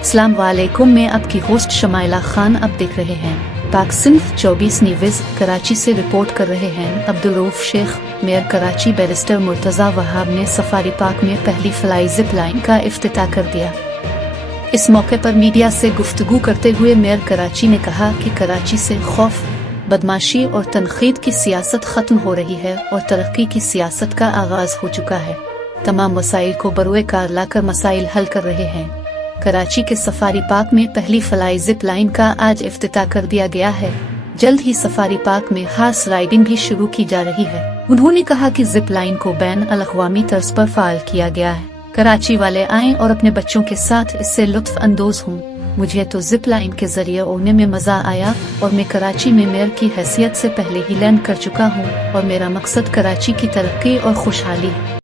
अस्सलाम वालेकुम, मैं आपकी होस्ट शमाइला खान। अब देख रहे हैं पाक सिंध 24 न्यूज़। कराची से रिपोर्ट कर रहे हैं अब्दुल रऊफ शेख। मेयर कराची बैरिस्टर मुर्तज़ा वहाब ने सफारी पार्क में पहली फ्लाई जिप लाइन का इफ्तिताह कर दिया। इस मौके पर मीडिया से गुफ्तगू करते हुए मेयर कराची ने कहा कि कराची से खौफ, बदमाशी और तनकीद की सियासत खत्म हो रही है और तरक्की की सियासत का आगाज हो चुका है। तमाम मसाइल को बरोए कार लाकर मसाइल हल कर रहे हैं। कराची के सफारी पार्क में पहली फ्लाई जिप लाइन का आज इफ्तिताह कर दिया गया है। जल्द ही सफारी पार्क में हॉर्स राइडिंग भी शुरू की जा रही है। उन्होंने कहा कि जिप लाइन को बैन अल-अक़वामी तर्ज पर फाल किया गया है। कराची वाले आएं और अपने बच्चों के साथ इससे लुत्फ अंदोज हों। मुझे तो जिप लाइन के जरिए उड़ने में मजा आया और मैं कराची में मेयर की हैसियत से पहले ही लैंड कर चुका हूँ और मेरा मकसद कराची की तरक्की और खुशहाली है।